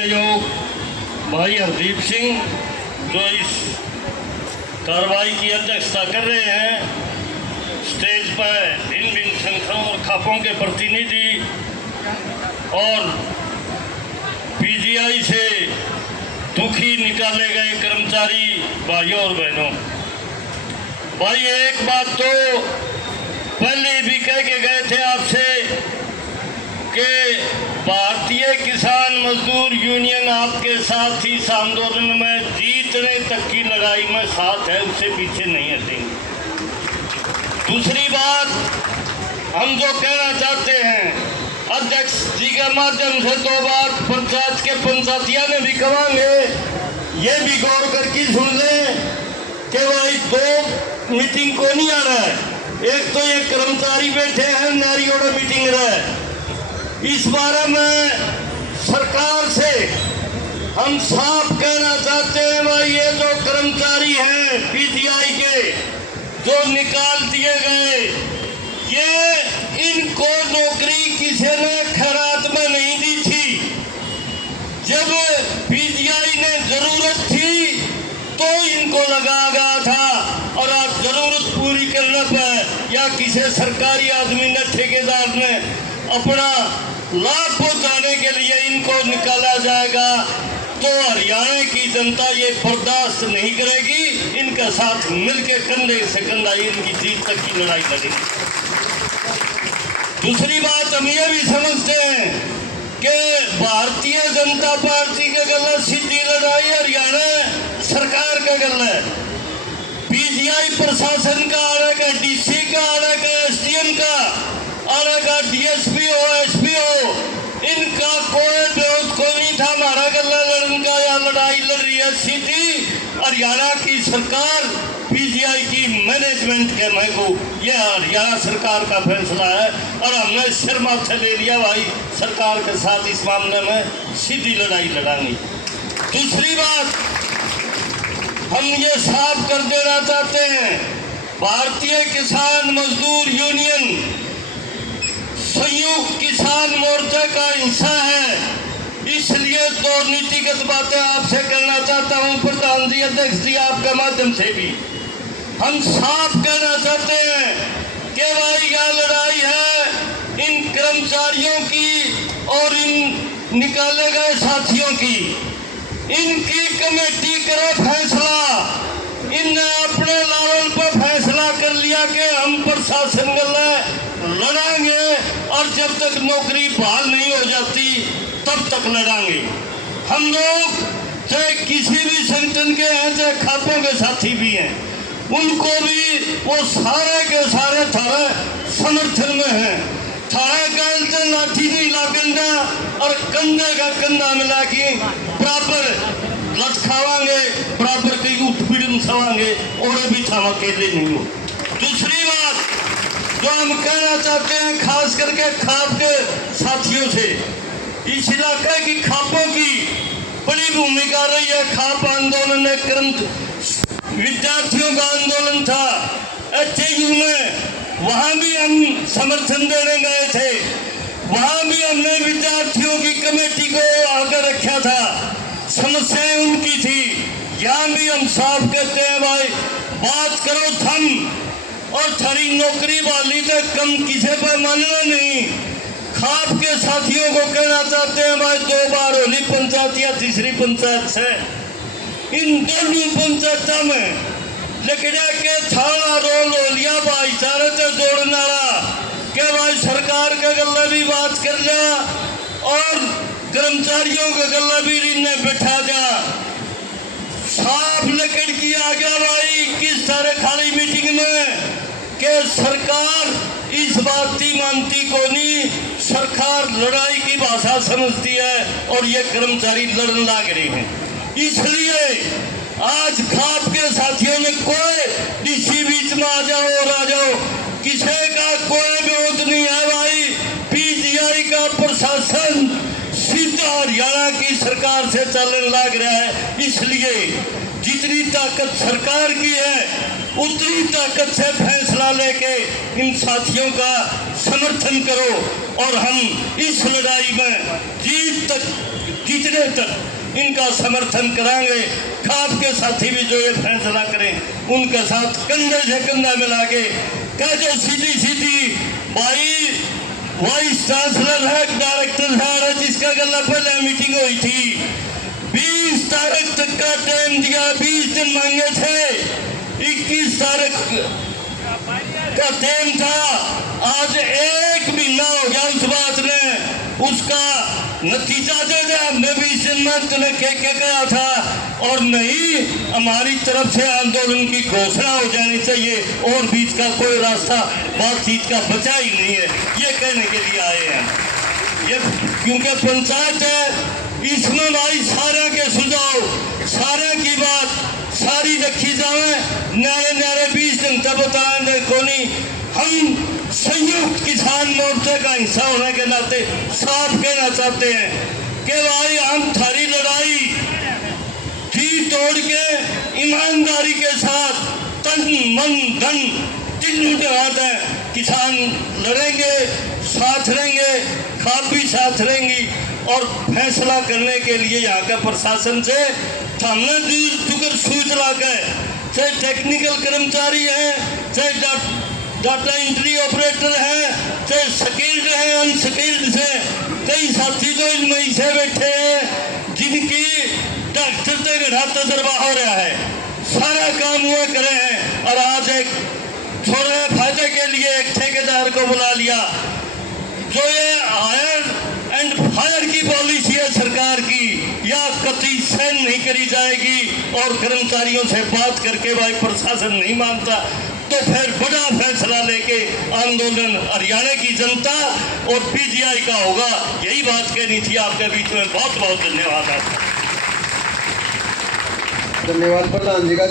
योग भाई हरदीप सिंह जो इस कार्रवाई की अध्यक्षता कर रहे हैं, स्टेज पर भिन्न भिन्न संगठनों और खापों के प्रतिनिधि और पीजीआई से दुखी निकाले गए कर्मचारी भाइयों और बहनों, भाई एक बात तो पहले भी कह के गए थे आपसे कि भारतीय किसान मजदूर यूनियन आपके साथ ही इस आंदोलन में जीतने तक की लड़ाई में साथ है, उससे पीछे नहीं हटेंगे। दूसरी बात हम जो कहना चाहते हैं, अध्यक्ष जी के माध्यम से दो बात पंचायत के पंचायतिया ने भी कहेंगे, ये भी गौर करके सुन लें कि भाई दो मीटिंग को नहीं आ रहा है। एक तो ये कर्मचारी बैठे हैं, नारियों मीटिंग रहा है। इस बारे में सरकार से हम साफ कहना चाहते हैं, भाई ये जो कर्मचारी हैं पीजीआई के जो निकाल दिए गए, ये इनको नौकरी किसी ने खैरात में नहीं दी थी। जब पीजीआई ने जरूरत थी तो इनको लगाया गया था, और आज जरूरत पूरी करने पर या किसी सरकारी आदमी ने, ठेकेदार ने अपना लाभ पहुंचाने के लिए इनको निकाला जाएगा, तो हरियाणा की जनता ये बर्दाश्त नहीं करेगी। इनके साथ मिलकर कंधे से कंधा इनकी जीत तक की लड़ाई लड़ेगी। दूसरी बात हम ये भी समझते हैं कि भारतीय जनता पार्टी के गलत सीधी लड़ाई हरियाणा सरकार का गलत, पीजीआई प्रशासन का अलग है, डीसी का अलग है, एसडीएम का अलग है, डीएसपी हो, एसपी हो, इनका कोई विरोध को नहीं था। हमारा गला लड़ने का या लड़ाई लड़ रही है सीधी हरियाणा की सरकार पीजीआई की मैनेजमेंट के महकू, यह हरियाणा सरकार का फैसला है और हमने सिर माथे ले लिया, भाई सरकार के साथ इस मामले में सीधी लड़ाई लड़ानी। दूसरी बात हम ये साफ कर देना चाहते हैं, भारतीय किसान मजदूर यूनियन संयुक्त किसान मोर्चा का हिस्सा है, इसलिए दो नीतिगत बातें आपसे करना चाहता हूं प्रधान जी, अध्यक्ष जी, आपके माध्यम से भी हम साफ कहना चाहते हैं कि भाई यह लड़ाई है इन कर्मचारियों की और इन निकाले गए साथियों की। इनकी कमेटी करे फैसला, इनने अपने लेवल पर फैसला कर लिया कि हम प्रशासन गले लड़ाएंगे और जब तक नौकरी बहाल नहीं हो जाती तब तक लड़ाएंगे। हम लोग चाहे किसी भी संगठन के हैं, चाहे खापों के साथी भी हैं, उनको भी वो सारे के सारे थारे समर्थन में हैं। थारे कहते लाठी नहीं लागंडा और कंधे का कंधा मिला के बराबर लटकावांगे, बराबर कहीं उत्पीड़न सवांगे और भी था अकेले नहीं हो। दूसरी बात जो हम कहना चाहते हैं खास करके खाप के साथियों से, इस इलाके की खापों की बड़ी भूमिका रही है। खाप आंदोलन में विद्यार्थियों का आंदोलन था एचयू में, वहां भी हम समर्थन देने गए थे, वहां भी हमने विद्यार्थियों की कमेटी को आगे रखा था, समस्याएं उनकी थी। यहाँ भी हम साफ कहते हैं, भाई बात करो थम, और थारी नौकरी वाली तो कम किसी पर मानना नहीं। खाप के साथियों को कहना चाहते हैं, भाई दो बार होली पंचायत या तीसरी पंचायत से इन दोनों पंचायतों में लेकिन के थाना रोल हो लिया भाईचारे से जोड़ने वाला के भाई सरकार के गले भी बात कर जा और कर्मचारियों के गले भी इन्हें बैठा जा। साफ लेकर किया गया भाई किस तरह खाली मीटिंग में कि सरकार इस बात की मानती को नहीं, सरकार लड़ाई की भाषा समझती है और ये कर्मचारी लड़ने लग रहे हैं। इसलिए आज खाप के साथियों ने कोई डीसी बीच में आ जाओ और आ जाओ, किसी का कोई विरोध नहीं है भाई। पीजीआई का प्रशासन सीधा हरियाणा की सरकार से चलने लग रहा है, इसलिए जितनी ताकत सरकार की है उतनी ताकत से फैसला लेके इन साथियों का समर्थन करो और हम इस लड़ाई में जीत तक जितने तक इनका समर्थन कराएंगे, खाप के साथी भी जो ये फैसला करें उनके साथ कंधे से कंधा मिला के क्या जो सीधी सीधी भाई वाइस चांसलर है, डायरेक्टर है, जिसका गला पहले मीटिंग हुई थी, 20 तारीख तक का टाइम दिया, 20 दिन मांगे थे, 21 तारीख का टाइम था, आज 1 महीना हो गया उस बात ने, उसका नतीजा दे दे। हमने भी इस दिन ने कहा था और नहीं, हमारी तरफ से आंदोलन की घोषणा हो जानी चाहिए और बीच का कोई रास्ता बातचीत का बचा ही नहीं है, ये कहने के लिए आए हैं। ये क्योंकि पंचायत है, इसमें भाई सारे के सुझाव, सारे की बात सारी रखी जाए, नारे नारे 20 दिन तक बताएंगे को नहीं। हम संयुक्त किसान मोर्चे का हिस्सा होने के नाते साफ कहना चाहते हैं कि भाई हम थारी लड़ाई जी तोड़ के ईमानदारी के साथ तन मन धन तीनों जहां है, किसान लड़ेंगे, साथ रहेंगे, खाप भी साथ रहेंगी और फैसला करने के लिए यहाँ के प्रशासन से हमने दूर सूच ला के, चाहे टेक्निकल कर्मचारी है, चाहे डाटा एंट्री ऑपरेटर है, चाहे स्किल्ड है, अनस्किल्ड से कई साथी जो इनमें से बैठे हैं जिनकी डॉक्टर से घड़ा तजर्बा हो रहा है, सारा काम हुआ करे हैं और आज एक थोड़े फायदे के लिए एक ठेकेदार को बुला लिया। जो ये हायर एंड फायर की पॉलिसी है सरकार की, या कतई सहन नहीं करी जाएगी और कर्मचारियों से बात करके भाई प्रशासन नहीं मानता तो फिर बड़ा फैसला लेके आंदोलन हरियाणा की जनता और पीजीआई का होगा। यही बात कहनी थी आपके बीच में। बहुत बहुत धन्यवाद। धन्यवाद प्रधान जी का।